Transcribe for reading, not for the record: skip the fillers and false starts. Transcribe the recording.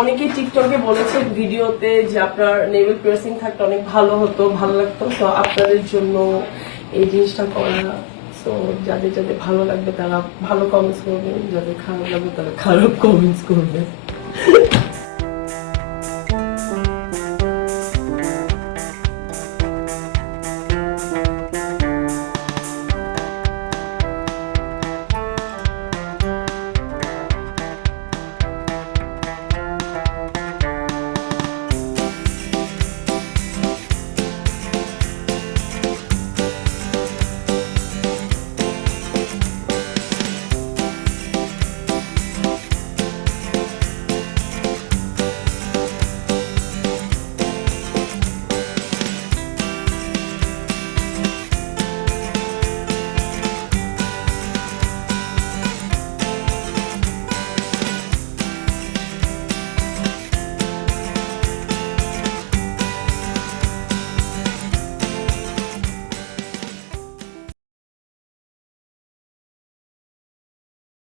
অনেকেই টিকটকে বলেছে ভিডিওতে যে আপনার নেভেল পিয়ার্সিং থাকতে অনেক ভালো হতো, ভালো লাগতো। তো আপনাদের জন্য এই জিনিসটা করা। তো যাদের যাদের ভালো লাগবে তারা ভালো কমেন্টস করবেন, যাদের খারাপ লাগবে তারা খারাপ কমেন্টস করবেন।